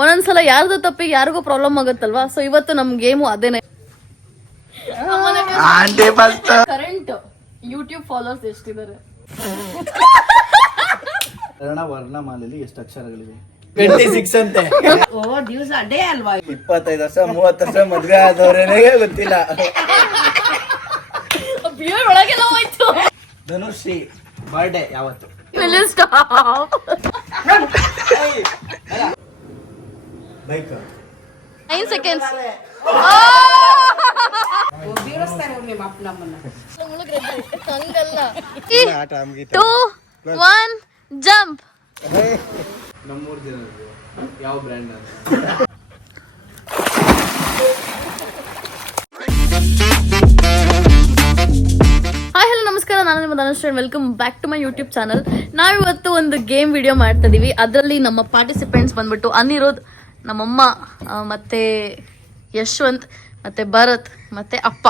ಒಂದೊಂದ್ಸಲ ಯಾರ್ದು ತಪ್ಪಿಗೆ ಯಾರಿಗೂ ಪ್ರಾಬ್ಲಮ್ ಆಗುತ್ತಲ್ವಾ. ಸೊ ಇವತ್ತು ನಮ್ ಗೇಮು ಅದೇನೆ. ಕರೆಂಟ್ ಯೂಟ್ಯೂಬ್ ಫಾಲೋವರ್ಸ್ ಎಷ್ಟಿದ್ದಾರೆ? ಕನ್ನಡ ವರ್ಣಮಾಲೆಯಲ್ಲಿ ಎಷ್ಟು ಅಕ್ಷರಗಳಿವೆ? 26 ಅಂತೆ. ಓ ದಿವಸ ಅಡ್ಡೇ ಅಲ್ವಾ? 25 ವರ್ಷ 30 ವರ್ಷ ಮದ್ವೆ ಆದವ್ರೇನೆ ಗೊತ್ತಿಲ್ಲ. ಬಿಯರ್ ಒಳಗೆಲ್ಲ ಹೋಯ್ತು. ಧನುಶ್ರೀ ಬರ್ಡೇ ಯಾವತ್ತು? Bike 9 seconds. ಬೀಳಿಸ್ತಾರೆ ನಿಮ್ಮ ಅಪ್ಪ ನಮ್ಮನ್ನ. ಹಂಗಲ್ಲ. 2 1 ಜಂಪ್. ನಮ್ಮೂರ್ ದಿನ ಯಾವ ಬ್ರ್ಯಾಂಡ್ ಅಂತ? ಹಾಯ್ ಹಲೋ ನಮಸ್ಕಾರ, ನಾನು ನಿಮ್ಮ Dhanushree. Welcome back to my YouTube channel. ನಾವಿವತ್ತು ಒಂದು ಗೇಮ್ ವಿಡಿಯೋ ಮಾಡ್ತಾ ಇದೀವಿ. ಅದರಲ್ಲಿ ನಮ್ಮ ಪಾರ್ಟಿಸಿಪೆಂಟ್ಸ್ ಬಂದ್ಬಿಟ್ಟು ಅನಿರುದ್ಧ್, ನಮ್ಮಮ್ಮ, ಮತ್ತೆ ಯಶವಂತ್, ಮತ್ತೆ ಭರತ್, ಮತ್ತೆ ಅಪ್ಪ.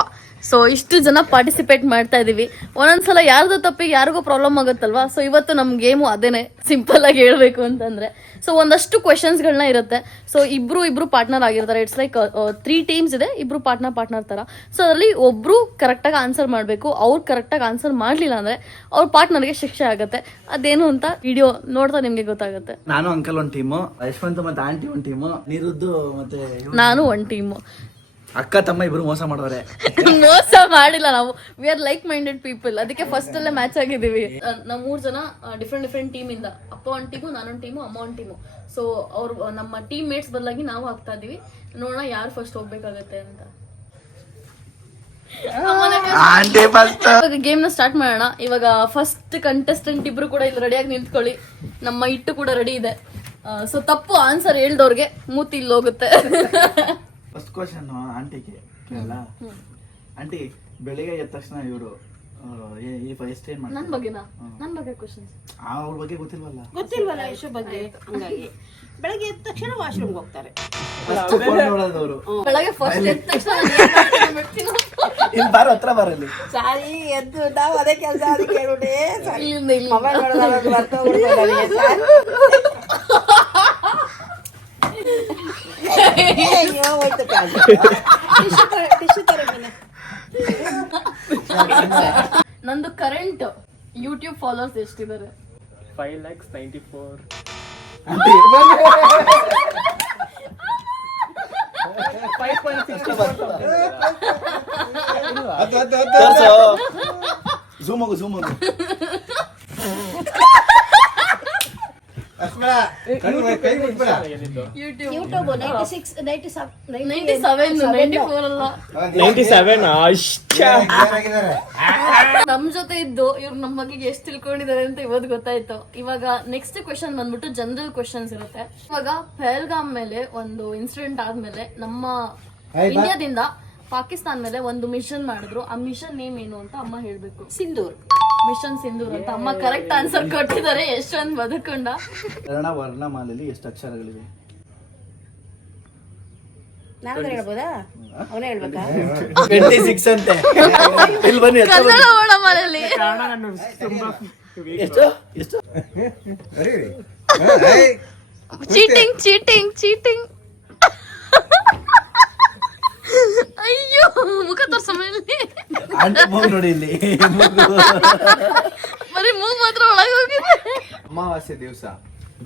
ಸೊ ಇಷ್ಟು ಜನ ಪಾರ್ಟಿಸಿಪೇಟ್ ಮಾಡ್ತಾ ಇದೀವಿ. ಒಂದೊಂದ್ಸಲ ಯಾರ್ದು ತಪ್ಪಿಗೆ ಯಾರಿಗೂ ಪ್ರಾಬ್ಲಮ್ ಆಗುತ್ತಲ್ವಾ. ಸೊ ಇವತ್ತು ನಮ್ ಗೇಮು ಅದೇನೆ, ಸಿಂಪಲ್ ಆಗಿ ಹೇಳ್ಬೇಕು ಅಂತಂದ್ರೆ. ಸೊ ಒಂದಷ್ಟು ಕ್ವೆಶನ್ಸ್ಗಳನ್ನ ಇರುತ್ತೆ. ಸೊ ಇಬ್ರು ಪಾರ್ಟ್ನರ್ ಆಗಿರ್ತಾರೆ. ಇಟ್ಸ್ ಲೈಕ್ 3 ಟೀಮ್ಸ್ ಇದೆ, ಇಬ್ರು ಪಾರ್ಟ್ನರ್ ತರ. ಸೊ ಅದರಲ್ಲಿ ಒಬ್ರು ಕರೆಕ್ಟಾಗಿ ಆನ್ಸರ್ ಮಾಡಬೇಕು. ಅವ್ರು ಕರೆಕ್ಟಾಗಿ ಆನ್ಸರ್ ಮಾಡ್ಲಿಲ್ಲ ಅಂದ್ರೆ ಅವ್ರ ಪಾರ್ಟ್ನರ್ಗೆ ಶಿಕ್ಷೆ ಆಗುತ್ತೆ. ಅದೇನು ಅಂತ ವಿಡಿಯೋ ನೋಡ್ತಾ ನಿಮ್ಗೆ ಗೊತ್ತಾಗುತ್ತೆ. ನಾನು ಅಂಕಲ್ ಒಂದ್ ಟೀಮು, ಯಶವಂತ್ ಮತ್ತೆ ಆಂಟಿ ಒಂದ್ ಟೀಮು, ನಿರುದ್ದು ಮತ್ತೆ ನಾನು ಒಂದ್ ಟೀಮು. ಅಕ್ಕ ತಮ್ಮ ಇಬ್ರು ಮೋಸ ಮಾಡೋರೆ. ಮೋಸ ಮಾಡಿಲ್ಲ, ನಾವು we are like minded people. ಅದಕ್ಕೆ ಫಸ್ಟ್ ಅಲ್ಲೇ ಮ್ಯಾಚ್ ಆಗಿದ್ದೀವಿ. ನಾವು 3 ಜನ ಡಿಫ್ರೆಂಟ್ ಟೀಮ್ ಇಂದ, ಅಪ್ಪ ಒಂದ್ ಟೀಮು, ನಾನೊಂದ್ ಟೀಮು, ಅಮ್ಮ ಒಂದ್ ಟೀಮು. ಸೊ ಅವ್ರು ನಮ್ಮ ಟೀಮ್ ಮೇಟ್ಸ್ ಬದಲಾಗಿ ನಾವು ಹಾಕ್ತಾ ಇದೀವಿ. ನೋಡೋಣ ಯಾರು ಫಸ್ಟ್ ಹೋಗ್ಬೇಕಾಗತ್ತೆ ಅಂತ. ಗೇಮ್ ನ ಸ್ಟಾರ್ಟ್ ಮಾಡೋಣ. ಇವಾಗ ಫಸ್ಟ್ ಕಂಟೆಸ್ಟೆಂಟ್ ಇಬ್ರು ಕೂಡ ಇಲ್ಲಿ ರೆಡಿಯಾಗಿ ನಿಂತ್ಕೊಳ್ಳಿ. ನಮ್ಮ ಇಟ್ಟು ಕೂಡ ರೆಡಿ ಇದೆ. ಸೊ ತಪ್ಪು ಆನ್ಸರ್ ಹೇಳ್ದವ್ರಿಗೆ ಮೂತಿ ಇಲ್ಲಿ ಹೋಗುತ್ತೆ. ಫಸ್ಟ್ ಕ್ವಶನ್ ಆಂಟಿಗೆ ಕೇಳಲ್ಲ. ಆಂಟಿ, ಬೆಳಿಗ್ಗೆ ಎದ್ದ ತಕ್ಷಣ ಇವರು ಫಸ್ಟ್ ಏನ್ ಮಾಡ್ತಾರೆ? ನನ್ ಬಗ್ಗೆ ಕ್ವಶನ್ಸ್ ಅವ್ರ ಬಗ್ಗೆ ಗೊತ್ತಿಲ್ವಲ್ಲ ಯಶು ಬಗ್ಗೆ. ಹಂಗಾಗಿ ಬೆಳಗ್ಗೆ ಎದ್ದ ತಕ್ಷಣ ವಾಶ್ರೂಮ್ಗೆ ಹೋಗ್ತಾರೆ. ನೋಡೋದವ್ರು ಬೆಳಗ್ಗೆ ಫಸ್ಟ್ ಎದ್ದ ತಕ್ಷಣ ಇಲ್ಲಿ ಬಾರ, ಹತ್ರ ಬರಲಿ. ಸಾರಿ ಎದ್ದು ನಾವು ಅದೇ ಕೆಲಸ ಅದಕ್ಕೆ ಕೇಳ್ಬಿಟ್ಟೆ. ಇಲ್ಲಿಂದ ಮೊಬೈಲ್ ನೋಡೋದಾಗ ಬರ್ತೋಗ್ಬಿಡ್ತಾರೆ. ಅಯ್ಯೋ ಹೋಯ್ತು ಕಾಲು. ಟಿಶ್ಯೂ ತರ ಮನೆ. ನಂದು ಕರೆಂಟ್ ಯೂಟ್ಯೂಬ್ ಫಾಲೋವರ್ಸ್ ಎಷ್ಟಿದ್ದಾರೆ? 5,94,000. ಝೂಮ್ ಹೋಗು. ಯೂಟ್ಯೂಬ್ 96 97 ಅಲ್ಲ. 97. ನಮ್ ಜೊತೆ ಇದ್ದು ಇವ್ರು ನಮ್ಮ ಬಗ್ಗೆ ಎಷ್ಟು ತಿಳ್ಕೊಂಡಿದ್ದಾರೆ ಅಂತ ಇವತ್ತು ಗೊತ್ತಾಯ್ತು. ಇವಾಗ ನೆಕ್ಸ್ಟ್ ಕ್ವೆಶನ್ ಬಂದ್ಬಿಟ್ಟು ಜನರಲ್ ಕ್ವೆಶನ್ಸ್ ಇರುತ್ತೆ. ಇವಾಗ ಪಹಲ್ಗಾಮ್ ಮೇಲೆ ಒಂದು ಇನ್ಸಿಡೆಂಟ್ ಆದ್ಮೇಲೆ ನಮ್ಮ ಇಂಡಿಯಾದಿಂದ ಪಾಕಿಸ್ತಾನ ಮೇಲೆ ಒಂದು ಮಿಷನ್ ಮಾಡಿದ್ರು. ಆ ಮಿಷನ್ ನೇಮ್ ಏನು ಅಂತ ಅಮ್ಮ ಹೇಳ್ಬೇಕು. ಸಿಂಧೂರ್. ಮಿಷನ್ ಸಿಂಧೂರ್ ಅಂತ ಅಮ್ಮ ಕರೆಕ್ಟ್ ಆನ್ಸರ್ ಕೊಟ್ಟಿದ್ದಾರೆ. ಎಷ್ಟೊಂದು ಬದುಕೊಂಡ. ಕನ್ನಡ ವರ್ಣಮಾಲೆಯಲ್ಲಿ ಎಷ್ಟು ಅಕ್ಷರಗಳಿವೆ? ನಾನು ಹೇಳ್ಬೋದಾ? ಅವನೇ ಹೇಳ್ಬೇಕಾ? 26 ಅಂತೆ. ಇಲ್ಲಿ ಬನ್ನಿ. ಕನ್ನಡ ವರ್ಣಮಾಲೆಯಲ್ಲಿ ಎಷ್ಟು? ಚೀಟಿಂಗ್. ಅಯ್ಯೋ, ಮುಖ ತೋರ್ಸ ಮೇಲೆ ಆಂಟಿ ಮೂಗ್ ನೋಡಿ ಇಲ್ಲಿ. ಬರೀ ಮೂಗ್ ಮಾತ್ರ ಒಳಗೆ ಹೋಗಿದೆ. ಅಮಾವಾಸ್ಯೆ ದಿವಸ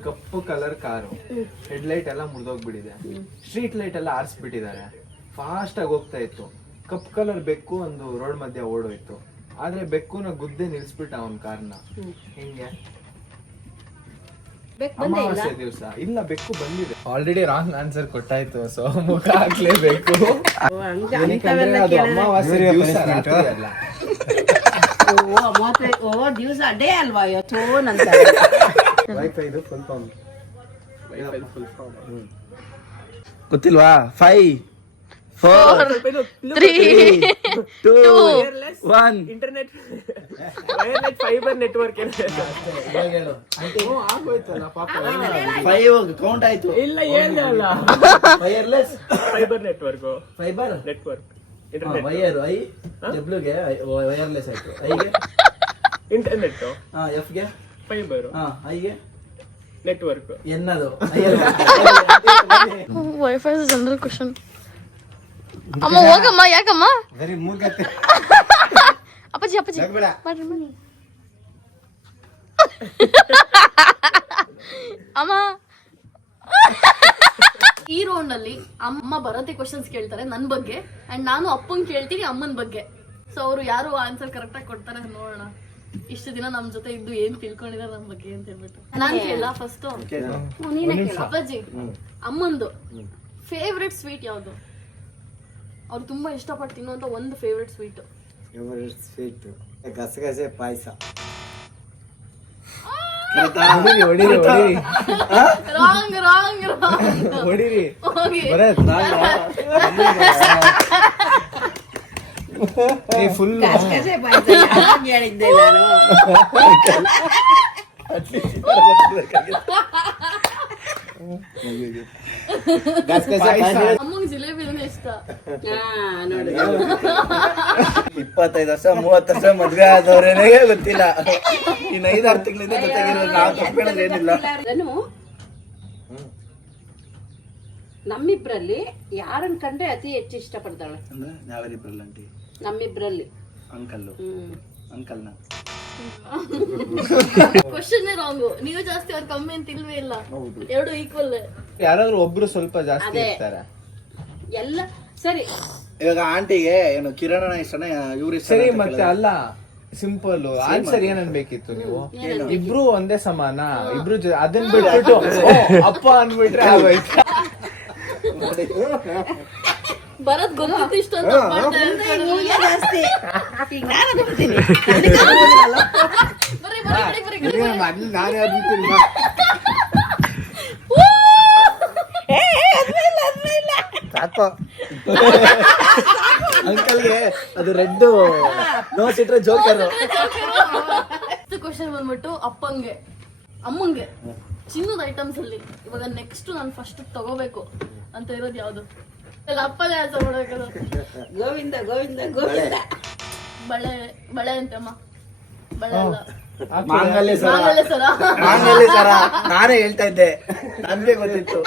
ಕಪ್ಪು ಕಲರ್ ಕಾರು, ಹೆಡ್ಲೈಟ್ ಎಲ್ಲ ಮುರಿದೋಗ್ಬಿಟ್ಟಿದೆ, ಸ್ಟ್ರೀಟ್ ಲೈಟ್ ಎಲ್ಲ ಆರಿಸ್ಬಿಟ್ಟಿದ್ದಾರೆ, ಫಾಸ್ಟ್ ಆಗಿ ಹೋಗ್ತಾ ಇತ್ತು. ಕಪ್ಪು ಕಲರ್ ಬೆಕ್ಕು ಒಂದು ರೋಡ್ ಮಧ್ಯೆ ಓಡೋಯ್ತು. ಆದ್ರೆ ಬೆಕ್ಕುನ ಗುದ್ದೆ ನಿಲ್ಸ್ಬಿಟ್ಟ ಅವನ್ ಕಾರ್ನ. ಹಿಂಗೆ ಅಮಾವಾಸ್ಯೆ ದಿವಸ ಇಲ್ಲ, ಬೆಕ್ಕು ಬಂದಿದೆ. ಆಲ್ರೆಡಿ ರಾಂಗ್ ಆನ್ಸರ್ ಕೊಟ್ಟಾಯ್ತು, ಸೊ ಮುಖ ಹಾಕ್ಲೇಬೇಕು. ಅದು ಅಮಾವಾಸ್ಯೆ ದಿವಸ ರಾತ್ರಿ ಅಲ್ಲ. ಓ ದಿವಸ ಅಡ್ಡೇ ಅಲ್ವಾ ಇವತ್ತು ನಂತ. ವೈಫೈ ಇದು ಫುಲ್ ಫಾರ್ಮ್ ಗೊತ್ತಿಲ್ವಾ? 5 4 3 2 1. Internet wireless fibre network. ಆಗೋಯ್ತಲ್ಲ ಪಾಪ. 5 ಕೌಂಟ್ ಆಯ್ತು. ಇಲ್ಲ ಏನಿಲ್ಲ, wireless fibre network. Fibre network wire. I ಡಬ್ಲ್ಯೂಗೆ ವೈರ್ಲೆಸ್ ಆಯ್ತು. ಐಗೆ ಇಂಟರ್ನೆಟ್, ಎಫ್ಗೆ ಫೈಬರ್, ಐಗೆ ನೆಟ್ವರ್ಕ್. ಎನ್ನದು ವೈಫೈ ಜನರಲ್ ಕ್ವಶನ್. ಅಮ್ಮ ಹೋಗಮ್ಮ, ಯಾಕಮ್ಮ? ಬರೀ ಮೂಗತ್ತೆ ಅಪ್ಪಾಜಿ ಮಾಡ್ರಿ ಮಾಡ್ರಿ. ಅಮ್ಮ ಈ ರೌಂಡ್ ಅಲ್ಲಿ ಅಮ್ಮ ಭರತಿ ಕ್ವಶನ್ಸ್ ಕೇಳ್ತಾರೆ ನನ್ ಬಗ್ಗೆ ಅಂಡ್ ನಾನು ಅಪ್ಪಂಗ್ ಕೇಳ್ತೀನಿ ಅಮ್ಮನ್ ಬಗ್ಗೆ. ಸೊ ಅವ್ರು ಯಾರು ಆನ್ಸರ್ ಕರೆಕ್ಟ್ ಆಗಿ ಕೊಡ್ತಾರೆ ನೋಡೋಣ. ಇಷ್ಟು ದಿನ ನಮ್ ಜೊತೆ ಇದ್ದು ಏನ್ ತಿಳ್ಕೊಂಡಿದ್ದಾರೆ ನಮ್ ಬಗ್ಗೆ ಅಂತ ಹೇಳ್ಬಿಟ್ಟು ನಾನ್ ಕೇಳ ಫಸ್ಟ್. ಅಪ್ಪಾಜಿ ಅಮ್ಮಂದು ಫೇವ್ರೆಟ್ ಸ್ವೀಟ್ ಯಾವ್ದು? ಅವ್ರು ತುಂಬಾ ಇಷ್ಟಪಟ್ಟು ತಿನ್ನುವಂತ ಒಂದು ಫೇವ್ರೆಟ್ ಸ್ವೀಟ್. ಸ್ವೀಟ್ ಗಸಗಸೆ ಪಾಯಸ. ಹೊಡಿರಿ ರಾಂಗ್ ರಾಂಗ್ ಹೊಡಿರಿ ಹೋಗಿ ಫುಲ್ ಗಸಗಸೆ ಪಾಯಸ ಯಾವಾಗ ಹೇಳಿದ್ದೆ ನಾನು? ಅಮ್ಮಂಗ್ ಜಿಲೇಬಿನೇ ಇಷ್ಟ. ನೋಡಿ 25 ವರ್ಷ 30 ವರ್ಷ ಮದ್ವೆ ಆದವ್ರೇನೇ ಗೊತ್ತಿಲ್ಲ. ಇನ್ನು 5-6 ತಿಂಗಳಿಂದ ಜೊತೆಗಿರೋದು ನಾವು ತಪ್ಪೇಳೋದು ಏನಿಲ್ಲ. ನಾನು ನಮ್ಮಿಬ್ರಲ್ಲಿ ಯಾರನ್ನ ಕಂಡ್ರೆ ಅತಿ ಹೆಚ್ಚು ಇಷ್ಟಪಡ್ತಾಳೆ? ಅಂದ್ರೆ ನಾವೇನಿಬ್ರಲ್ಲ ಆಂಟಿ? ನಮ್ಮಿಬ್ರಲ್ಲಿ ಅಂಕಲ್ಲು ಅಂಕಲ್ನ ಕ್ವಶನ್ ರಾಂಗು. ನೀವು ಜಾಸ್ತಿ ಅವ್ರು ಕಮ್ಮಿ ಅಂತ ಇಲ್ವೇ ಇಲ್ಲ, ಎರಡು ಈಕ್ವಲ್. ಯಾರಾದ್ರೂ ಒಬ್ರು ಸ್ವಲ್ಪ ಜಾಸ್ತಿ ಅದೇ. ಇರ್ತಾರೆ. ಎಲ್ಲ ಸರಿ. ಇವಾಗ ಆಂಟಿಗೆ ಏನು ಕಿರಣ ಇಷ್ಟನ ಇವ್ರ ಸರಿ ಮತ್ತೆ ಅಲ್ಲ ಸಿಂಪಲ್ ಆನ್ಸರ್ ಏನ್ ಅನ್ಬೇಕಿತ್ತು ನೀವು? ಇಬ್ರು ಒಂದೇ ಸಮಾನ, ಇಬ್ರು ಅದನ್ನ ಬಿಟ್ಬಿಟ್ಟು ಅಪ್ಪ ಅನ್ಬಿಟ್ರೆ ಆಗೋಯ್ತು. ಬರದ್ ಗೊತ್ತಿತ್ತು ಇಷ್ಟ ಅಂತ ಮಾಡ್ತಾರೆ ಅನ್ಕೊಂಡ್ರೆ. ಜಾಸ್ತಿ ಈಗ ನಾನು ಬರ್ತೀನಿ. ಬರ್ರಿ, ಬರ್ರಿ, ಬರ್ರಿ, ಬರ್ರಿ, ಬರ್ರಿ. ನಾನೇ ಅದ್ಬಿಡ್ತೀನಿ. ಸಾಕು ಅಂಕಲ್ಗೆ ಅದು ರೆಡ್ ನೋಸ್ ಇಟ್ರೆ ಜೋಕರ್. ಕ್ವಶನ್ ಬಂದ್ಬಿಟ್ಟು ಅಪ್ಪಂಗೆ ಅಮ್ಮಂಗೆ ಚಿನ್ನದ ಐಟಮ್ಸ್ ಅಲ್ಲಿ ಇವಾಗ ನೆಕ್ಸ್ಟ್ ನಾನು ಫಸ್ಟ್ ತಗೋಬೇಕು ಅಂತ ಇರೋದು ಯಾವ್ದು? ಎಲ್ಲ ಅಪ್ಪನೇ ಆನ್ಸರ್ ಮಾಡ್ಬೇಕದು. ಗೋವಿಂದ ಗೋವಿಂದ ಗೋವಿಂದ. ಬಳೆ ಬಳೆ ಅಂತಮ್ಮ, ಬಳೆ ಅಲ್ಲ, ಮಾಂಗಲ್ಯ ಸರ. ಮಾಂಗಲ್ಯ ಸರ. ಮಾಂಗಲ್ಯ ಸರ ನಾನೇ ಹೇಳ್ತಾ ಇದ್ದೆ, ನನ್ಗೆ ಗೊತ್ತಿತ್ತು.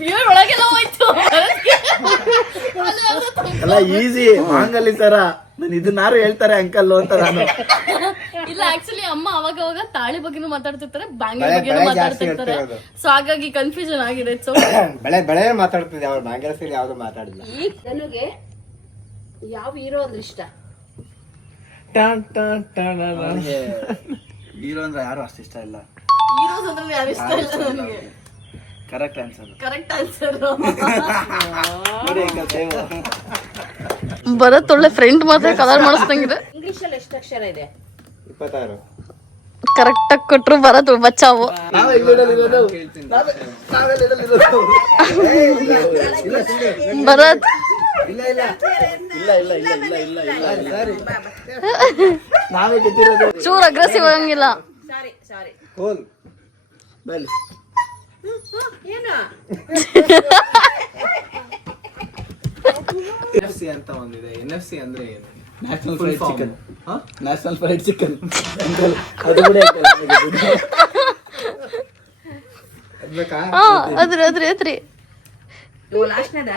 ಬಿಯರ್ ಒಳಗೆಲ್ಲ ಹೋಯ್ತು. ಅಲ್ಲ ಈಸಿ ಮಾಂಗಲ್ಯ ಸರ. ನಾನು ಇದನ್ನಾರು ಹೇಳ್ತಾರೆ ಅಂಕಲ್ ಅಂತ ನಾನು. ಇಲ್ಲ ಆಕ್ಚುಲಿ ಅಮ್ಮ ಅವಾಗ ಅವಾಗ ತಾಳಿ ಬಗ್ಗೆನೂ ಮಾತಾಡ್ತಿರ್ತಾರೆ, ಬ್ಯಾಂಗಲ್ ಬಗ್ಗೆನೂ ಮಾತಾಡ್ತಿರ್ತಾರೆ. ಸೊ ಹಾಗಾಗಿ ಕನ್ಫ್ಯೂಷನ್ ಆಗಿದೆ. ಸೊ ಬೆಳೆ ಮಾತಾಡ್ತಿದ್ದೆ, ಅವ್ರು ಬಾಂಗ್ಲ ಸೀರೆ ಯಾವ್ದು ಮಾತಾಡಿಲ್ಲ. ಈಗ ನನಗೆ ಯಾವ ಹೀರೋ ಅಂದ್ರೆ ಇಷ್ಟ? ಹೀರೋ ಅಂದ್ರೆ ಯಾರು ಅಷ್ಟು ಇಷ್ಟ ಇಲ್ಲ. ಹೀರೋಸ್ ಅಂದ್ರೆ ಯಾರು ಇಷ್ಟ ಇಲ್ಲ ನನಗೆ. Correct answer. Correct answer. ನೋಡಿ ಅಂಕಲ್ ಸೇವ್. ಬರತ್ ಒಳ್ಳೆ ಫ್ರೆಂಡ್ ಮಾತ್ರ ಕಲರ್ ಮಾಡಿಸ್ದಂಗಿದೆ. ಇಂಗ್ಲಿಷ್ ಅಲ್ಲಿ ಎಷ್ಟು ಅಕ್ಷರ ಇದೆ? 26. ಕರೆಕ್ಟ್ ಆಗಿ ಕೊಟ್ರು ಬರತ್ ಬಚಾವು. ಬರತ್ ಇಲ್ಲ ಇಲ್ಲ ಇಲ್ಲ ಇಲ್ಲ ಇಲ್ಲ ಇಲ್ಲ ಇಲ್ಲ ಇಲ್ಲ ಸರಿ ನಾವೇ ಗೆದ್ದಿರೋದು. ಚೂರ್ ಅಗ್ರೆಸಿವ್ ಆಗಂಗಿಲ್ಲ. ಸಾರಿ ಸಾರಿ. ಹೋಲ್ ಬನ್ನಿ. ಏನು NFC ಅಂತ ಒಂದಿದೆ. NFC ಅಂದ್ರೆ ಏನು? National Full fried form. Chicken. ಹಾ? ನ್ಯಾಷನಲ್ ಫ್ರೈಡ್ ಚಿಕನ್ ಅಂಕಲ್ ಅದು ಕೂಡ ಅದ್ಬೇಕಾ? ಹಾ ಅದ್ರಿ ಅದ್ರಿ ಅದ್ರಿ. ಇವು ಲಾಸ್ಟ್ನದ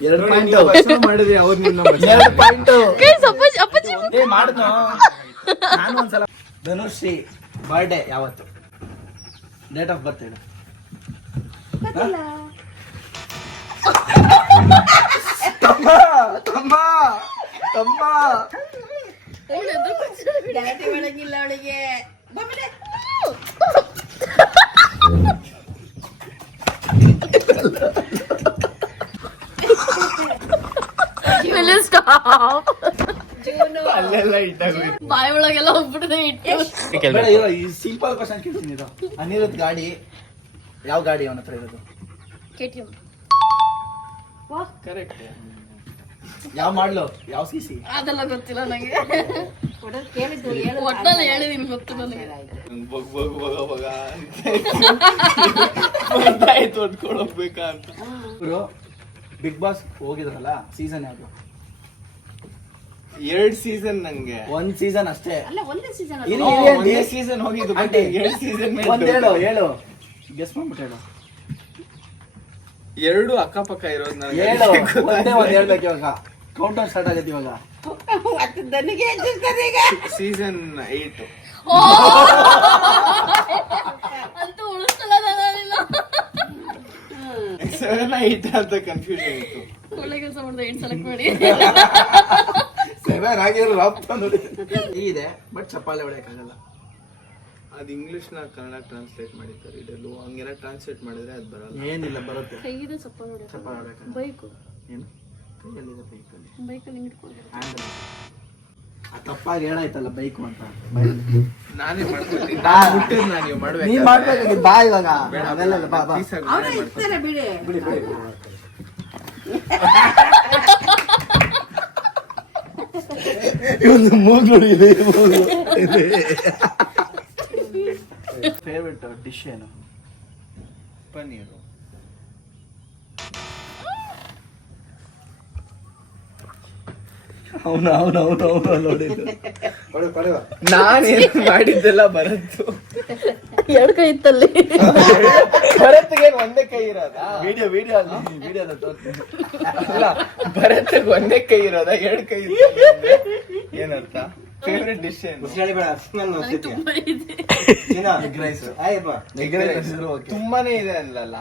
2 ಪಾಯಿಂಟ್ ನೀವು ಮಾಡಿದ್ರಿ ಅವ್ರು ನಿನ್ನ 2 ಪಾಯಿಂಟ್. ಅಪ್ಪಾಜಿ ಅಪ್ಪಾಜಿ ಏ ಮಾಡಿದ್ನು ನಾನು ಒಂದ್ಸಲ. ಧನುಶ್ರೀ ಬರ್ಡೇ ಯಾವತ್ತು? ಡೇಟ್ ಆಫ್ ಬರ್ತ್ ಹೇಳು. ತಮ್ಮ ತಮ್ಮ ತಮ್ಮ ಗಲಾಟೆ ಮಾಡಂಗಿಲ್ಲ ಅವಳಿಗೆ. ಸ್ಟಾಪ್. ಅಲ್ಲೆಲ್ಲ ಇಟ್ಟಾಗೋಯ್ತು. ಬಾಯಿ ಒಳಗೆಲ್ಲ ಹೋಗ್ಬಿಟ್ಟಿದೆ ಇಟ್ಟು. ಬೇಡ ಇರೋ ಈ ಸಿಂಪಲ್ ಕ್ವಶನ್ ಕೇಳ್ತೀನಿ ಇದು. ಅನಿರುದ್ಧ್ ಗಾಡಿ ಯಾವ ಗಾಡಿ ಅವನ ಹತ್ರ ಇರೋದು? KTM. ಕರೆಕ್ಟ್. ಯಾವ ಮಾಡ್ಲು ಯಾವ ಸಿಸಿ? ಅದೆಲ್ಲ ಗೊತ್ತಿಲ್ಲ ನಂಗೆ. ಕೇಳಿದ್ದು ಹೇಳು. ಒಟ್ಟಲ್ಲಿ ಹೇಳಿದೀನಿ ಗೊತ್ತು ನನಗೆ. ಬಗ್ ಬಗ್ ಬಗ ಬಗ ಬಂದಾಯ್ತು ಹೊತ್ಕೊಂಡು ಹೋಗ್ಬೇಕಾ ಅಂತ. ಇವರು ಬಿಗ್ ಬಾಸ್ ಹೋಗಿದ್ರಲ್ಲ, ಸೀಸನ್ ಯಾವುದು? 2 ಸೀಸನ್ ನಂಗೆ. ಒಂದ್ ಸೀಸನ್ ಅಷ್ಟೇ. ಅಲ್ಲ ಒಂದೇ ಸೀಸನ್ ಇರಿ, ಓ, ಇರಿ, ಒಂದೇ ಇರಿ. ಸೀಸನ್ ಹೋಗಿದ್ದು ಆಂಟಿ, 2 ಸೀಸನ್ ಒಂದ್ ಹೇಳು ಗೆಸ್ ಮಾಡ್ಬಿಟ್ಟು ಹೇಳು. 2 ಅಕ್ಕಪಕ್ಕ ಇರೋದು ನನಗೆ ಹೇಳು ಒಂದೇ ಒಂದ್ ಹೇಳ್ಬೇಕು ಇವಾಗ. ಕೌಂಟರ್ ಸ್ಟಾರ್ಟ್ ಆಗತ್ತೆ ಇವಾಗ. ಮತ್ತೆ ನನಗೆ ಹೆಚ್ಚಿರ್ತದೆ ಈಗ. ಸೀಸನ್ 8. ಅಂತೂ ಉಳಿಸ್ತಲ್ಲ ನಾನು 7 8 ಅಂತ ಕನ್ಫ್ಯೂಷನ್ ಇತ್ತು. ಒಳ್ಳೆ ಕೆಲಸ ಮಾಡಿದೆ 8 ಸೆಲೆಕ್ಟ್ ಮಾಡಿ. 7 ಆಗಿರೋ ರಾಪ್ ನೋಡಿ ಇದೆ ಬಟ್ ಚಪ್ಪಾಳೆ ಹೊಡೆಯಕ್ಕಾಗಲ್ಲ. ಅದು ಇಂಗ್ಲಿಷ್ ನ ಕನ್ನಡ ಟ್ರಾನ್ಸ್ಲೇಟ್ ಮಾಡಿದ್ದಾರೆ. ಇದೆಲ್ಲೂ ಹಂಗೆಲ್ಲ ಟ್ರಾನ್ಸ್ಲೇಟ್ ಮಾಡಿದ್ರೆ ಅದು ಬರಲ್ಲ. ಏನಿಲ್ಲ ಬರುತ್ತೆ. ಕೈಗಿದೆ ಚಪ್ಪಾಳೆ ಹೊಡೆಯೋದು. ಚಪ್ಪಾಳೆ ಹೊಡೆಯಕ್ಕಾಗಲ್ಲ. ಬೈಕು ಏನು ಕೈಯಲ್ಲಿದೆ ಬೈಕಲ್ಲಿ ಬೈಕಲ್ಲಿ ಹಿಡ್ಕೊಂಡು ಹ್ಯಾಂಡಲ್. ತಪ್ಪಾಗಿ ಹೇಳಾಯ್ತಲ್ಲ ಬೈಕು ಅಂತ. ನಾನೇ ಮಾಡ್ಕೊತೀನಿ. ನಾನು ಬಿಟ್ಟಿದ್ದು ನಾನು ನೀವು ಮಾಡ್ಬೇಕು. ನೀನ್ ಮಾಡ್ಬೇಕಾಗಿತ್ತು ಬಾ ಇವಾಗ. ಅವೆಲ್ಲ ಬಾ ಬಾ. ಅವ್ರೇ ಇರ್ತಾರೆ ಬಿಡಿ. ಬಿಡಿ ಬಿಡಿ. ಇವನು ಮೂಗ್ಲು ಇದೆ. ಫೇವ್ರೆಟ್ ಡಿಶ್ ಏನು? ಪನ್ನೀರು. ಅವನು ನೋಡಿದ್ದು. ನಾನೇನು ಮಾಡಿದ್ದೆಲ್ಲ ಬರತ್ತು. 2 ಕೈ ಇತ್ತಲ್ಲಿ. ಭರತ್ಗೆ ಒಂದೇ ಕೈ ಇರೋದಾ? ವಿಡಿಯೋದ ತೋರಿಸ್ತೀನಿ. ಅಲ್ಲ, ಭರತ್ಗೆ ಒಂದೇ ಕೈ ಇರೋದಾ? 2 ಕೈ ಏನರ್ಥ? ಫೇವ್ರೆಟ್ ಡಿಶ್ ಏನು? ತುಂಬಾ ಇದೆ. Egg rice. ಎಗ್ ರೈಸ್ ತುಂಬಾನೇ ಇದೆ ಅಲ್ಲಲ್ಲ.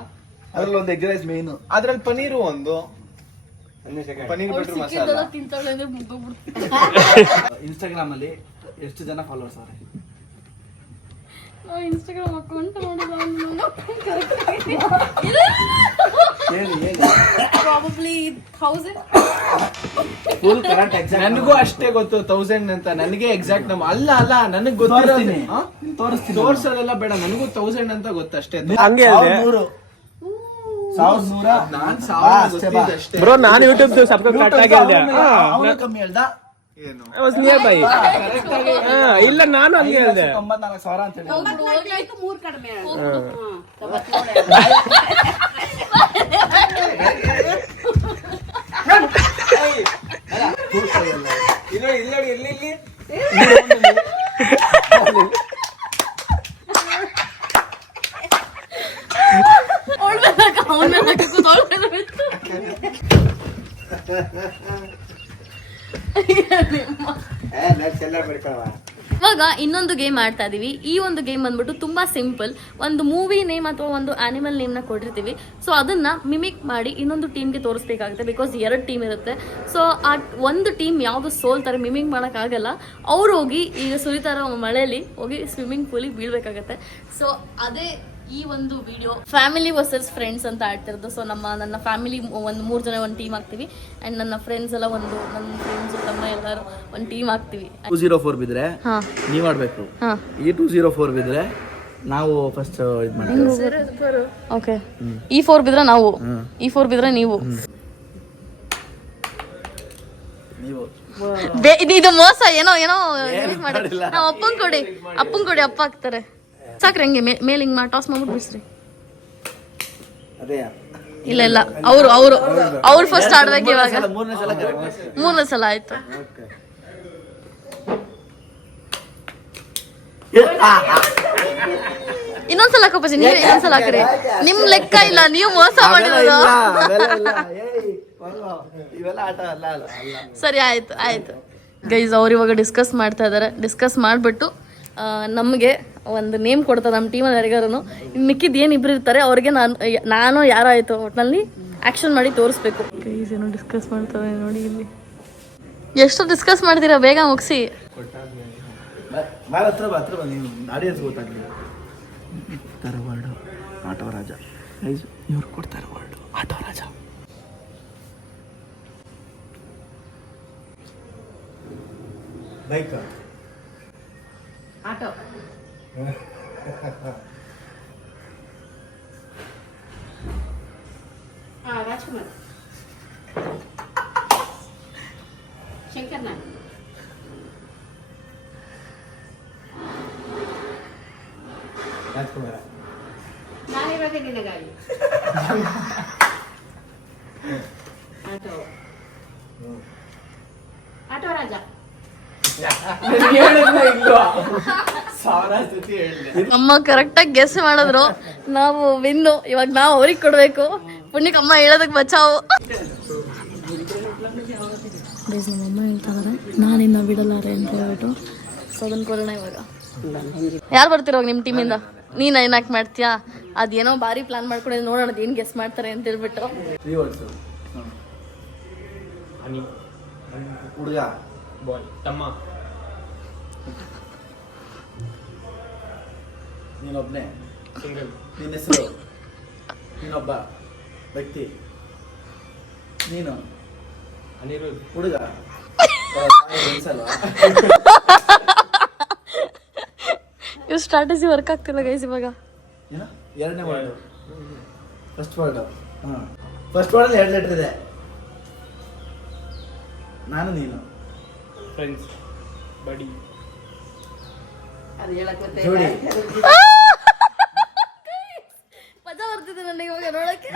ಅದ್ರಲ್ಲಿ ಒಂದು ಎಗ್ ರೈಸ್ ಮೇನು. ಅದ್ರಲ್ಲಿ ಪನೀರು ಒಂದು. ಪನೀರ್ ಬಟರ್ ಮಸಾಲ. ಸಿಕ್ಕಿದ್ದೆಲ್ಲ ತಿಂತಾಳೆ ಅಂದ್ರೆ ಮುಗ್ದೋಗ್ಬಿಡ್ತು. ಇನ್ಸ್ಟಾಗ್ರಾಮ್ ಅಲ್ಲಿ ಎಷ್ಟು ಜನ ಫಾಲೋವರ್ಸ್ ಅವ್ರೆ? ಇನ್ಸ್ಟಾಗ್ರಾಮ್ ಅಕೌಂಟ್ ನೋಡಿಲ್ಲ ಹೇಳಿ ಪ್ರಾಬಬ್ಲಿ 1000. Full correct exact. ನನಗೂ ಅಷ್ಟೇ ಗೊತ್ತು 1000 ಅಂತ. ನನಗೆ ಎಕ್ಸಾಕ್ಟ್ ನಮ್ಮ ಅಲ್ಲ ನನಗ್ ಗೊತ್ತಿರೋದು. ತೋರಿಸ್ತೀನಿ. ತೋರ್ಸೋದೆಲ್ಲ ಬೇಡ, ನನಗೂ 1000 ಅಂತ ಗೊತ್ತಷ್ಟೇ. ಹಂಗೆ ಹೇಳ್ದೆ 1100 ನಾನ್ 1000 ಗೊತ್ತಿದ್ದಷ್ಟೇ. ಬ್ರೋ. ನಾನು ಯೂಟ್ಯೂಬ್ ಸಬ್ಸ್ಕ್ರೈಬ್ ಕಟ್ ಆಗಿ ಹೇಳ್ದೆ. ಅವನು ಕಮ್ಮಿ ಹೇಳ್ದ. ಏನು? Near by. ಇಲ್ಲ ನಾನು ಹಂಗೆ ಹೇಳ್ದೆ. 94,000 ಅಂತ ಹೇಳಿ. 3 ಕಡಿಮೆ. ಇಲ್ಲಿ ಇವಾಗ ಇನ್ನೊಂದು ಗೇಮ್ ಆಡ್ತಾ ಇದೀವಿ. ಈ ಒಂದು ಗೇಮ್ ಬಂದ್ಬಿಟ್ಟು ತುಂಬಾ ಸಿಂಪಲ್. ಒಂದು ಮೂವಿ ನೇಮ್ ಅಥವಾ ಒಂದು ಆನಿಮಲ್ ನೇಮ್ ನ ಕೊಟ್ಟಿರ್ತೀವಿ. ಸೊ ಅದನ್ನ ಮಿಮಿಕ್ ಮಾಡಿ ಇನ್ನೊಂದು ಟೀಮ್ಗೆ ತೋರಿಸ್ಬೇಕಾಗುತ್ತೆ. ಬಿಕಾಸ್ 2 ಟೀಮ್ ಇರುತ್ತೆ. ಸೊ ಆ ಒಂದು ಟೀಮ್ ಯಾವ್ದು ಸೋಲ್ತಾರೆ, ಮಿಮಿಕ್ ಮಾಡಕ್ ಆಗಲ್ಲ, ಅವ್ರು ಹೋಗಿ ಈಗ ಸುರಿತಾ ಇರೋ ಮಳೆಯಲ್ಲಿ ಹೋಗಿ ಸ್ವಿಮ್ಮಿಂಗ್ ಪೂಲಿಗೆ ಬೀಳ್ಬೇಕಾಗತ್ತೆ. ಸೊ ಅದೇ ಈ ಒಂದು ವಿಡಿಯೋ ಫ್ಯಾಮಿಲಿ ವರ್ಸಸ್ ಫ್ರೆಂಡ್ಸ್ ಅಂತ ಆಡ್ತಿರೋದು. ಸೊ ನನ್ನ ಫ್ಯಾಮಿಲಿ ಒಂದು 3 ಜನ ಒಂದು ಟೀಮ್ ಆಗ್ತೀವಿ. ಅಂಡ್ ನನ್ನ ಫ್ರೆಂಡ್ಸ್ ಎಲ್ಲ ನನ್ನ ಫ್ರೆಂಡ್ಸ್ ತಮ್ಮ ಎಲ್ಲರೂ ಒಂದು ಟೀಮ್ ಆಗ್ತೀವಿ. 204 ಬಿದ್ರೆ ನೀವ್ ಆಡ್ಬೇಕು. ಈ 204 ಬಿದ್ರೆ ನಾವು ಫಸ್ಟ್ ಇದ್ ಮಾಡ್ತೀವಿ. ಓಕೆ. ಈ 4 ಬಿದ್ರೆ ನಾವು, ಈ 4 ಬಿದ್ರೆ ನೀವು. ಇದು ಮೋಸ. ಏನೋ ಮಾಡಿ ನಾವು ಅಪ್ಪಂಗ್ ಕೊಡಿ ಅಪ್ಪ ಹಾಕ್ತಾರೆ. ಸಾಕ್ರಿ ಹಂಗೆ ಮೇಲೆ ಹಿಂಗ್ ಟಾಸ್ ಮಾಡ್ಬಿಟ್ಟು ಬಿಡ್ಸ್ರಿ. ಅದೇ ಇಲ್ಲ ಅವ್ರು ಫಸ್ಟ್ ಆಡ್ಬೇಕು ಇವಾಗ. 3ನೇ ಸಲ ಆಯ್ತು. ಇನ್ನೊಂದ್ಸಲ ಹಾಕೋಪಸಿ ನೀವು. ಇನ್ನೊಂದ್ಸಲ ಹಾಕ್ರಿ. ನಿಮ್ ಲೆಕ್ಕ ಇಲ್ಲ, ನೀವು ಮೋಸ ಮಾಡಿರೋದು. ಇವೆಲ್ಲ ಆಟ ಅಲ್ಲ. ಸರಿ ಆಯ್ತು ಗೈಸ್. ಅವ್ರು ಇವಾಗ ಡಿಸ್ಕಸ್ ಮಾಡ್ತಾ ಇದಾರೆ. ಡಿಸ್ಕಸ್ ಮಾಡ್ಬಿಟ್ಟು ನಮಗೆ ಒಂದು ನೇಮ್ ಕೊಡ್ತಾರೆ ನಮ್ಮ ಟೀಮಲ್ಲಿ ಯಾರಿಗಾರು. ಮಿಕ್ಕಿದ್ ಏನು ಇಬ್ರು ಇರ್ತಾರೆ ಅವ್ರಿಗೆ ನಾನು ಯಾರಾಯ್ತು ಒಟ್ಟಿನಲ್ಲಿ ಆಕ್ಷನ್ ಮಾಡಿ ತೋರಿಸ್ಬೇಕು. ಗೈಸ್ ಏನೋ ಡಿಸ್ಕಸ್ ಮಾಡ್ತಾರೆ ನೋಡಿ. ಇಲ್ಲಿ ಎಷ್ಟು ಡಿಸ್ಕಸ್ ಮಾಡ್ತೀರಾ, ಬೇಗ ಮುಗಿಸಿ. ಹತ್ರ ಬಾ ನೀವು. ಆಡಿಯನ್ಸ್ ಗೊತ್ತಾಗ್ಲಿ. Word auto Raja. ಇವ್ರು ಕೊಡ್ತಾರೆ word auto Raja. Bike auto. Rajkumar. Shankar Nag. Rajkumar. ನಾನಿರೋದೇ ನಿನಗಾಗಿ. ಆಟೋ. ಆಟೋ ರಾಜ. ಸಾವಿರ ಸತಿ ಹೇಳಿದೆ. ಅಮ್ಮ ಕರೆಕ್ಟಾಗಿ ಗೆಸ್ ಮಾಡಿದ್ರು. ನಾವು ವಿನ್ನು. ಇವಾಗ ನಾವು ಅವ್ರಿಗೆ ಕೊಡ್ಬೇಕು. ಪುಣ್ಯಕ್ಕೆ ಅಮ್ಮ ಹೇಳೋದಕ್ಕೆ ಬಚಾವು. ನಮ್ಮಮ್ಮ ಹೇಳ್ತಾರೆ ನಾನಿನ್ನ ಬಿಡಲಾರೆ ಅಂತ ಹೇಳ್ಬಿಟ್ಟು. ಸೊ ಅದನ್ನ ಕೊಡೋಣ ಇವಾಗ. ಯಾರು ಬರ್ತಿರೋ ನಿಮ್ಮ ಟೀಮಿಂದ? ನೀನು ಏನಾಕ್ ಮಾಡ್ತೀಯಾ? ಅದೇನೋ ಭಾರಿ ಪ್ಲಾನ್ ಮಾಡ್ಕೊಂಡು ನೋಡೋಣ ಏನು ಗೆಸ್ ಮಾಡ್ತಾರೆ ಅಂತ ಹೇಳ್ಬಿಟ್ಟು. ಹುಡುಗ ಬಾಯ್ ತಮ್ಮ ನೀನೊಬ್ನೇ, ಸಿಂಗಲ್ ನಿನ್ನ ಹೆಸರು, ನೀನೊಬ್ಬ ವ್ಯಕ್ತಿ, ನೀನು ಅನಿರುದ್ಧ್ ಹುಡುಗ ಅನ್ಸಲ್ವಾ? ಇವ್ ಸ್ಟ್ರಾಟಜಿ ವರ್ಕ್ ಆಗ್ತಿಲ್ಲ ಗೈಸ್ ಇವಾಗ. ಏನು ಎರಡನೇ ವರ್ಡ್, ಫಸ್ಟ್ ವರ್ಡ್. ಹಾಂ, ಫಸ್ಟ್ ವರ್ಡಲ್ಲಿ 2 ಲೆಟರ್ ಇದೆ. ನಾನು ನೀನು ಫ್ರೆಂಡ್ಸ್ ಬಡಿ ಅದು ಹೇಳಕ್ ಗೊತ್ತೇ ಜೋಡಿ. ಇಲ್ಲ. ಮಜಾ ಬರ್ತಿದೆ ನನಗೆ ಇವಾಗ ನೋಡಕ್ಕೆ.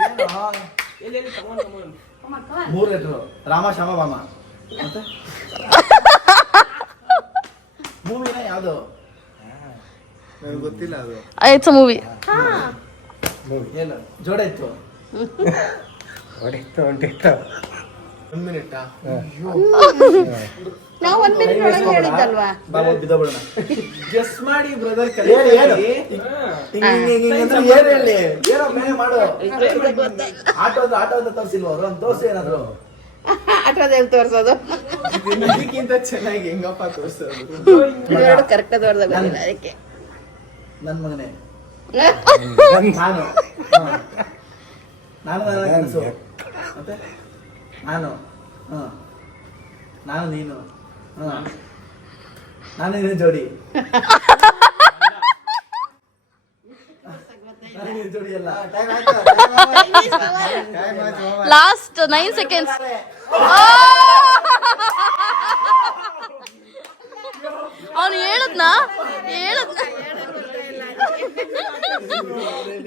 ಎಲ್ಲಿ ಕಮಾನ್ ಕಮಾನ್ 3 ಲೆಟರು. ರಾಮ ಶ್ಯಾಮ ಬಾಮ. ಮತ್ತೆ ಮೂವಿನ ಯಾವುದು? ನನಗೆ ಗೊತ್ತಿಲ್ಲ ಅದು. It's a movie. ಏನು ಜೋಡಾಯ್ತು? ಹೊಡಿತು ಹೊಂಟಿತ್ತು 1 ಮಿನಿಟ್. ನಾವು 1 ಮಿನಿಟ್ ಒಳಗೆ ಹೇಳಿದ್ದಲ್ವಾ? ಬಾಬಾ ಬಿದ್ದೋಗ್ಬಿಡೋಣ. ಗೆಸ್ ಮಾಡಿ ಬ್ರದರ್. ಏನು ಏನು ಹೇಳಿ, ಏನೋ ಮೇಲೆ ಮಾಡು. ಆಟೋ ಅಂತ ತೋರಿಸಿಲ್ವ ಅವರು? ಅಂತ ತೋರಿಸಿ ಏನಾದ್ರು. ಆಟೋದಲ್ಲಿ ತೋರ್ಸೋದು. ಇದಕ್ಕಿಂತ ಚೆನ್ನಾಗಿ ಹೆಂಗಪ್ಪ ತೋರಿಸೋದು? ಎರಡು ಕರೆಕ್ಟ್ ತೋರ್ಸೋದು ಅದಕ್ಕೆ. ನನ್ನ ಮಗನೇ ನಾನು. ನಾನು ನನ್ನ ಕನಸು. ಮತ್ತೆ ನಾನು. ನಾನು ನೀನು. ನಾನು ನೀನು ಜೋಡಿ. ನಾನು ನೀನು ಜೋಡಿ ಅಲ್ಲ. Last 9 seconds. ಅವನು ಹೇಳದ್ನಾ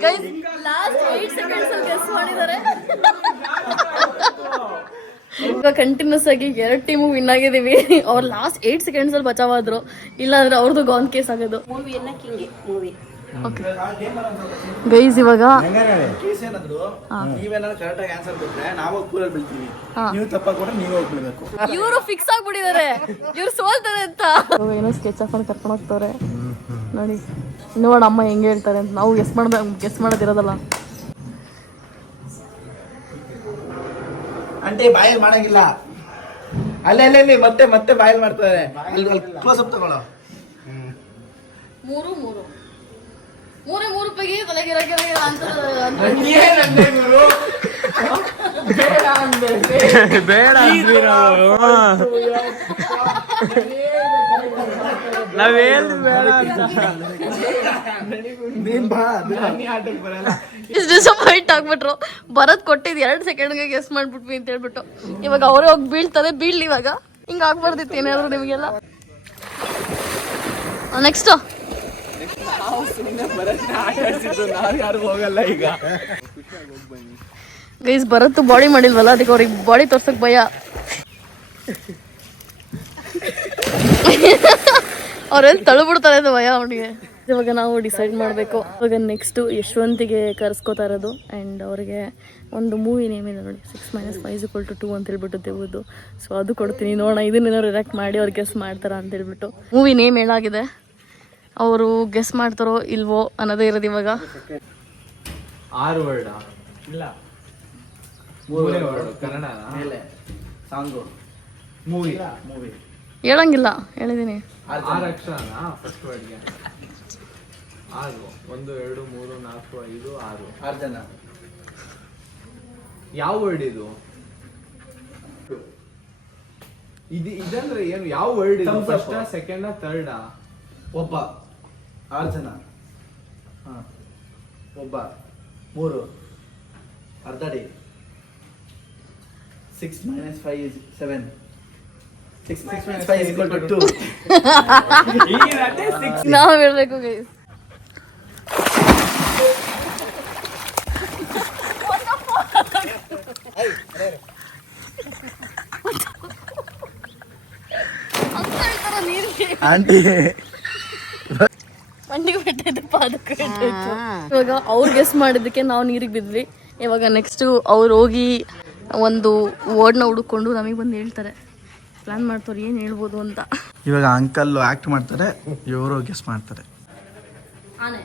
ಗೈಸ್ ಲಾಸ್ಟ್ 8 ಸೆಕೆಂಡ್ಸ್ ಅಲ್ಲಿ ಗೆಸ್ ಮಾಡಿದ್ದಾರೆ. ಇವಾಗ ಕಂಟಿನ್ಯೂಸ್ ಆಗಿ 2 ಟೀಮು ವಿನ್ ಆಗಿದೀವಿ. ಅವ್ರು ಲಾಸ್ಟ್ 8 ಸೆಕೆಂಡ್ಸ್ ಅಲ್ಲಿ ಬಚಾವಾದ್ರು. ಇಲ್ಲಾಂದ್ರೆ ಅವ್ರದ್ದು ಗಾನ್ ಕೇಸ್ ಆಗೋದು. ಮೂವಿಯನ್ನ ಕಿಂಗೆ ಮೂವಿ. ಗೈಸ್ ಇವಾಗ ಕೇಸ್ ಏನಂದ್ರು, ನೀವೇನಾದ್ರು ಕರೆಕ್ಟ್ ಆಗಿ ಆನ್ಸರ್ ಕೊಟ್ರೆ ನಾವು ಕೂಲಲ್ಲಿ ಬೀಳ್ತೀವಿ. ನೀವು ತಪ್ಪಾಗಿ ಕೊಟ್ರೆ ನೀವೇ ಹೋಗಿ ಬೀಳ್ಬೇಕು. ಇವರು ಫಿಕ್ಸ್ ಆಗ್ಬಿಟ್ಟಿದ್ದಾರೆ ಇವ್ರು ಸೋಲ್ತಾರೆ ಅಂತ. ಏನೋ ಸ್ಕೆಚ್ ಹಾಕೊಂಡು ಕರ್ಕೊಂಡು ಹೋಗ್ತಾರೆ ನೋಡಿ. ನೋಡ ಅಮ್ಮ ಹೆಂಗೆ ಹೇಳ್ತಾರೆ ಅಂತ. ನಾವು ಗೆಸ್ ಮಾಡೋದಿರೋದಲ್ಲ. ಅಂಟೆ ಬಾಯಲ್ಲಿ ಮಾಡಂಗಿಲ್ಲ. ಅಲ್ಲೇ ಮತ್ತೆ ಬಾಯಲ್ಲಿ ಮಾಡ್ತಾರೆ. ಅಲ್ಲಿ ಕ್ಲೋಸ್ ಅಪ್ ತಗೊಳ್ಳೋ. 3 ರೂಪಾಯಿಗೆ ತಲೆಗೆ ಅಂತ ಬೇಡ ನಾವ್ ಹೇಳ್ದು ಬೇಡ ಅಂತ. ನೀನ್ ಬಾ. ಇಷ್ಟು ಡಿಸಪಾಯಿಂಟ್ ಆಗ್ಬಿಟ್ರು. ಬರದ್ ಕೊಟ್ಟಿದ್ 2 ಸೆಕೆಂಡ್ಗೆ ಗೆಸ್ ಮಾಡ್ಬಿಟ್ವಿ ಅಂತ ಹೇಳ್ಬಿಟ್ಟು. ಇವಾಗ ಅವರೇ ಹೋಗಿ ಬೀಳ್ತಾರೆ. ಬೀಳ್ಲಿ ಇವಾಗ. ಹಿಂಗ ಆಗ್ಬಾರ್ದಿತ್ತು ಏನಾದ್ರು ನಿಮಗೆಲ್ಲ. ನೆಕ್ಸ್ಟ್ ಹೋಗಲ್ಲ ಈಗ. ಗೈಸ್ ಬರತ್ತು ಬಾಡಿ ಮಾಡಿಲ್ವಲ್ಲ, ಅದಕ್ಕೆ ಅವ್ರಿಗೆ ಬಾಡಿ ತೋರ್ಸಕ್ ಭಯ. ಅವ್ರೆಲ್ಲಿ ತಳ್ಬಿಡ್ತಾರೆ ಅಂತ ಭಯ ಅವನಿಗೆ. ಇವಾಗ ನಾವು ಡಿಸೈಡ್ ಮಾಡಬೇಕು. ಇವಾಗ ನೆಕ್ಸ್ಟ್ ಯಶವಂತಿಗೆ ಕರೆಸ್ಕೋತಾ ಇರೋದು. ಆ್ಯಂಡ್ ಅವ್ರಿಗೆ ಒಂದು ಮೂವಿ ನೇಮ್ ಇದೆ ನೋಡಿ, 6 - 5 = 2 ಅಂತ ಹೇಳ್ಬಿಟ್ಟು ದೇವುದು. ಸೊ ಅದು ಕೊಡ್ತೀನಿ, ನೋಡೋಣ ಇದನ್ನೇನಾದ್ರು ರಿಯಾಕ್ಟ್ ಮಾಡಿ ಅವ್ರು ಗೆಸ್ ಮಾಡ್ತಾರ ಅಂತ ಹೇಳ್ಬಿಟ್ಟು. ಮೂವಿ ನೇಮ್ ಹೇಳಾಗಿದೆ, ಅವರು ಗೆಸ್ ಮಾಡ್ತಾರೋ ಇಲ್ವೋ ಅನ್ನೋದೇ ಇರೋದು ಇವಾಗ. 6 ವರ್ಡ್ ಇಲ್ಲ 3 ವರ್ಡ್ ಕನ್ನಡ ಮೇಲೆ ಸಾಂಗು ಮೂವಿ ಹೇಳಂಗಿಲ್ಲ, ಹೇಳಿದ್ದೀನಿ. 6 ಅಕ್ಷರನಾ ಫಸ್ಟ್ ವರ್ಡ್ಗೆ? 6 1 2 3 4 5 6 6 ಜನ. ಯಾವ ವರ್ಡ್ ಇದು? ಇದಂದ್ರೆ ಏನು? ಯಾವ ವರ್ಡ್ ಇದು? First second third? ಒಬ್ಬ 6 ಜನ. ಒಬ್ಬ 3 ಅರ್ಧಡಿ. 6 - 5 is 7. 6 - 5 = 2. ನಾವು ಹೇಳ್ಬೇಕು ಗೈಸ್. ಆಂಟಿ ಮಂಡಿಗೆ ಬಿಟ್ಟಿದ್ದು ಪಾದಕ್ಕೆ ಬಿಟ್ಟಿತ್ತು. ಇವಾಗ ಅವ್ರು ಗೆಸ್ ಮಾಡಿದ್ದಕ್ಕೆ ನಾವು ನೀರಿಗೆ ಬಿದ್ವಿ. ಇವಾಗ ನೆಕ್ಸ್ಟು ಅವ್ರು ಹೋಗಿ ಒಂದು ವರ್ಡ್ನ ಹುಡುಕೊಂಡು ನಮಗೆ ಬಂದು ಹೇಳ್ತಾರೆ, ಪ್ಲಾನ್ ಮಾಡ್ತಾರೆ ಏನು ಹೇಳ್ಬೋದು ಅಂತ. ಇವಾಗ ಅಂಕಲ್ ಆಕ್ಟ್ ಮಾಡ್ತಾರೆ, ಇವರು ಗೆಸ್ ಮಾಡ್ತಾರೆ. ಆನೆ.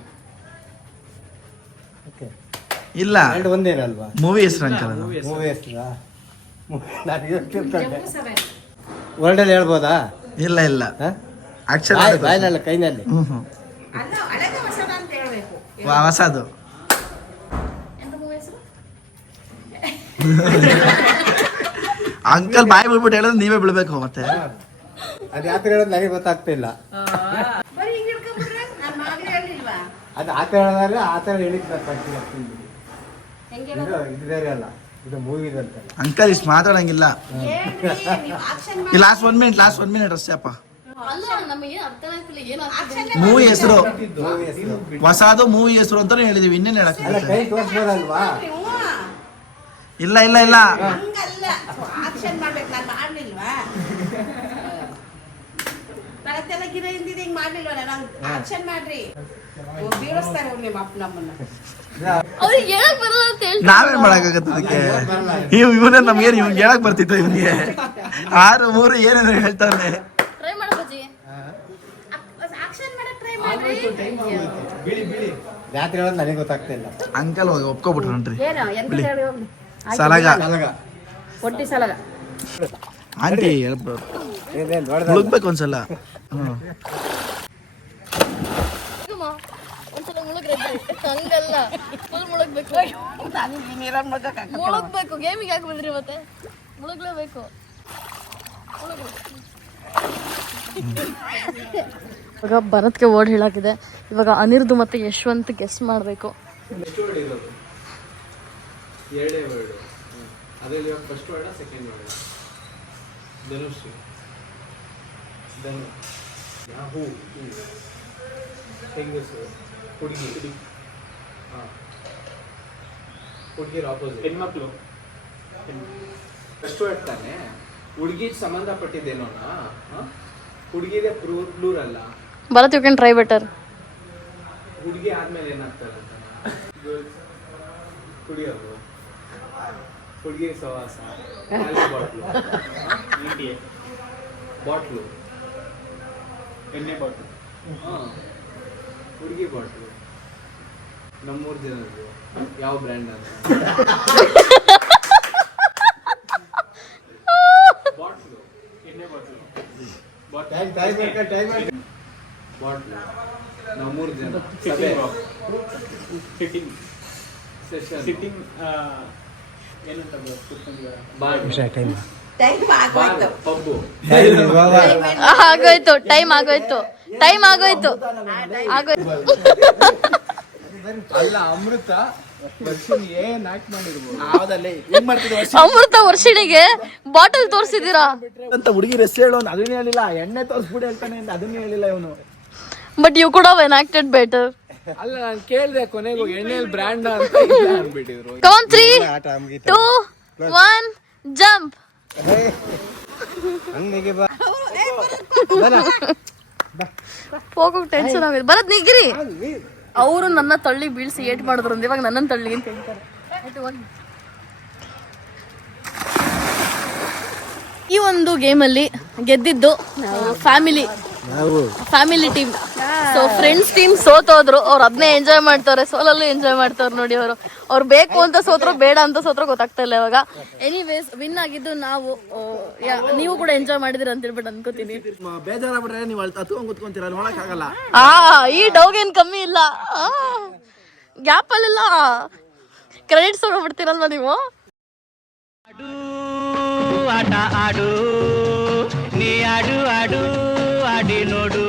ಇಲ್ಲ, ಎರಡು ಒಂದೇನಲ್ವಾ? ಮೂವಿ ಹೆಸರು ಅಂಕಲ್ ಅದು. ಮೂವಿ ಹೆಸರಾ? ವರ್ಡಲ್ಲಿ ಹೇಳ್ಬೋದಾ? ಇಲ್ಲ ಇಲ್ಲ, ಹ? ಆಕ್ಷನ್ ಬಾಯ್ನಲ್ಲ, ಕೈನಲ್ಲಿ. ಹಳೆದ ಹೊಸದ ಅಂತ ಹೇಳ್ಬೇಕು. ಹೊಸದು. ಅಂಕಲ್ ಬಾಯಿ ಬಿಡ್ಬಿಟ್ಟು ಹೇಳಿದ್ರೆ ನೀವೇ ಬಿಡ್ಬೇಕು ಮತ್ತೆ. ಅದು ಯಾವ ಥರ ಹೇಳೋದು ನನಗೆ ಗೊತ್ತಾಗ್ತಾ ಇಲ್ಲ. ಬರೀ ಹಿಂಗ್ ಹಿಡ್ಕೊಂಡ್ಬಿಟ್ರೆ ನಾನ್ ಮಾಡ್ಲೇ ಹೇಳಿಲ್ವಾ? ಅದು ಆ ಥರ ಹೇಳಿದ್ರೆ ಆ ಥರ ಹೇಳಿಕ್ಕೆ ಹೆಂಗೆ ಇದು ಬೇರೆ ಅಲ್ಲ, ಇದು ಮೂವಿ ಅಂತ. ಅಂಕಲ್ ಇಷ್ಟು ಮಾತಾಡಂಗಿಲ್ಲ. ಹೇಳ್ರಿ, ನೀವು ಆಕ್ಷನ್ ಈ ಲಾಸ್ಟ್ 1 ಮಿನಿಟ್ ಅಷ್ಟೇ ಅಪ್ಪ. ಅಲ್ಲ ನಮಗೆ ಅರ್ಥ ಆಗ್ತಿಲ್ಲ ಏನು ಮೂವಿ ಹೆಸರು ಮೂವಿ ಹೆಸರು ಹೊಸದು, ಮೂವಿ ಹೆಸರು ಅಂತಾನೆ ಹೇಳಿದೀವಿ, ಇನ್ನೇನು ಹೇಳಕ್ ಅಲ್ಲ, ಕೈ ತೋರಿಸ್ಬೋದಲ್ವಾ? ಇಲ್ಲ ಇಲ್ಲ ಇಲ್ಲ, ಹಂಗಲ್ಲ, ಆಕ್ಷನ್ ಮಾಡ್ಬೇಕು. ನಾನು ಮಾಡ್ಲಿಲ್ವಾ? ತಲೆ ಗಿರ ಹಿಂದಿದೆ ಹಿಂಗ್ ಮಾಡ್ಲಿಲ್ವ? ನಾನು ಆಕ್ಷನ್ ಮಾಡ್ರಿ. ಬೀಳಿಸ್ತಾರೆ ಅವ್ರು ನಿಮ್ಮ ಅಪ್ಪ ನಮ್ಮನ್ನ. ಅವ್ರಿಗೆ ಹೇಳಕ್ ಬರಲ್ಲ ಅಂತ ಹೇಳ್ತಾರೆ. ನಾವೇನ್ ಮಾಡಕ್ಕಾಗತ್ತೆ ಅದಕ್ಕೆ? ಇವನೇ ನಮ್ಗೇನು ಇವ್ನಿಗೆ ಹೇಳಕ್ ಬರ್ತಿತ್ತು ಇವನಿಗೆ. 6-3 ಏನೇನು ಹೇಳ್ತಾನೆ. ಟ್ರೈ ಮಾಡ್ಬೋಜಿ. ಆಕ್ಷನ್ ಮಾಡಕ್ ಟ್ರೈ ಮಾಡ್ರಿ. ಬಿಳಿ ಬಿಳಿ ರಾತ್ರಿ ಹೇಳೋದು ನನಗೆ ಗೊತ್ತಾಗ್ತಾ ಇಲ್ಲ. ಅಂಕಲ್ ಒಪ್ಕೊಬಿಟ್ರು ನೋಡ್ರಿ. ಏನು ಎಂತ ಹೇಳಿ ಸಲಗ ಅಲಗ ಹೊಟ್ಟಿ ಸಲಗ. ಆಂಟಿ ಹೇಳ್ಬೋದು, ಏನೇನು ದೊಡ್ಡದ ಮುಳುಗ್ಬೇಕು ಒಂದ್ಸಲ. ಹ್ಮ್, ಒಂದ್ಸಲ ಮುಳುಗ್ರಿ. ಹಂಗಲ್ಲ, ಫುಲ್ ಮುಳುಗ್ಬೇಕು. ಮುಳುಗ್ಬೇಕು. ಗೇಮಿಗೆ ಯಾಕೆ ಬಂದ್ರಿ ಮತ್ತೆ? ಮುಳುಗ್ಲೇಬೇಕು. ಇವಾಗ ಭರತ್ಗೆ ವರ್ಡ್ ಹೇಳಾಕಿದೆ. ಇವಾಗ ಅನಿರ್ದು ಮತ್ತೆ ಯಶವಂತ್ ಗೆಸ್ ಮಾಡಬೇಕು. ಎಷ್ಟು ವರ್ಡ್ ಇರೋದು? ಎರಡೇ ವರ್ಡ್. ಅದ್ರಲ್ಲಿ ಇವಾಗ first word second word? Dhanushree. Dhanu. ಹೂ. ಹೆಂಗಸು. ಹುಡುಗಿ. ಹಾಂ, ಹುಡುಗಿರ ಆಪೋಸಿಟ್. ಹೆಣ್ಮಕ್ಳು. ಫಸ್ಟ್ ವರ್ಡ್ ತಾನೆ. ಹುಡುಗಿಗೆ ಸಂಬಂಧಪಟ್ಟಿದ್ದೇನೋ. ಹುಡುಗಿಗೆ ಪ್ಲೂರಲ್ಲ. Bharat you can try better. ಹುಡುಗಿ ಆದ್ಮೇಲೆ ಏನಾಗ್ತಾರೆ ಅಂತ. ಕುಡಿಯೋದು, ಹುಡುಗಿ ಸವಾಸ, ಬಾಟ್ಲು, ಬಾಟ್ಲು, ಎಣ್ಣೆ ಬಾಟ್ಲು, ಹುಡುಗಿ ಬಾಟ್ಲು, ನಮ್ಮೂರು ಜನದ್ದು ಯಾವ ಬ್ರ್ಯಾಂಡ್ ಅಂತ. ಬಾಟ್ಲು, ಎಣ್ಣೆ ಬಾಟ್ಲು, ಬಾಟ್ಲು, ನಮ್ಮೂರು ಜನ ಸಭೆ, ಸೆಷನ್, ಪಬ್ಬು. ಆಗೋಯ್ತು, ಟೈಮ್ ಆಗೋಯ್ತು. ಅಲ್ಲ, ಅಮೃತ ವರ್ಷನ್ ಏನ್ ಆಕ್ಟ್ ಮಾಡಿರ್ಬೋದು. ಅಮೃತ ವರ್ಷಿಣಿಗೆ ಬಾಟಲ್ ತೋರಿಸಿದೀರಾ ಅಂತ ಹುಡುಗಿ ರೆಸ್ ಹೇಳೋ ಅದನ್ನ ಹೇಳಿಲ್ಲ. ಎಣ್ಣೆ ತೋರಿಸ್ಬಿಟ್ಟು ಹೇಳ್ತಾನೆ ಅಂತ ಅದನ್ನ ಹೇಳಿಲ್ಲ ಇವನು. But you could have enacted better. ಅಲ್ಲ, ನಾನು ಕೇಳ್ದೆ ಕೊನೆಗೂ ಎಣ್ಣೆಲ್ ಬ್ರ್ಯಾಂಡ್ ಅಂತ ಅನ್ಬಿಟ್ಟಿದ್ರು. ಕಮ್ ಆನ್, 3, ಆಟ ಮುಗೀತು. 2, 1 ಜಂಪ್. ಹಂಗೆ ಬಾ. ಹೋಗೋಕ್ ಟೆನ್ಷನ್ ಆಗಿದೆ. ಬರತ್ ನಿಗ್ರಿ. ಅವರು ನನ್ನ ತಳ್ಳಿ ಬೀಳ್ಸಿ ಏಟ್ ಮಾಡಿದ್ರು ಅಂದ್ ಇವಾಗ ನನ್ನನ್ನು ತಳ್ಳಿ ಅಂತ ಹೇಳ್ತಾರೆ. ಈ ಒಂದು ಗೇಮಲ್ಲಿ ಗೆದ್ದಿದ್ದು family team. So friends team ಸೋತೋದ್ರು. ಅವ್ರು ಅದನ್ನೇ ಎಂಜಾಯ್ ಮಾಡ್ತಾರೆ, ಸೋಲಲ್ಲೂ ಎಂಜಾಯ್ ಮಾಡ್ತಾರೆ. ನೋಡಿ ಅವ್ರು ಬೇಕು ಅಂತ ಸೋತ್ರೋ ಬೇಡ ಅಂತ ಸೋತ್ರೋ ಗೊತ್ತಾಗ್ತಾ ಇಲ್ಲ ಇವಾಗ. ಎನಿವೇಸ್ ವಿನ್ ಆಗಿದ್ದು ನಾವು. ನೀವು ಕೂಡ ಎಂಜಾಯ್ ಮಾಡಿದಿರ ಅಂತ ಹೇಳ್ಬಿಟ್ಟು ಅನ್ಕೋತೀನಿ. ಬೇಜಾರಾಗ್ಬಿಟ್ರೆ ನೀವು ಅಲ್ಲಿ ಹತ್ಕೊಂಡ್ ಕುತ್ಕೊಂತೀರ, ನೋಡಕ್ ಆಗಲ್ಲ. ಈ ಡೌಗ್ ಏನ್ ಕಮ್ಮಿ ಇಲ್ಲ. ಗ್ಯಾಪ್ ಅಲ್ಲೆಲ್ಲ ಕ್ರೆಡಿಟ್ಸ್ ತಗೊಂಡ್ಬಿಡ್ತೀರಲ್ವಾ ನೀವು. ಆಟ ಆಡು, ನೀ ಆಡು ಆಡು ಆಡಿ ನೋಡು.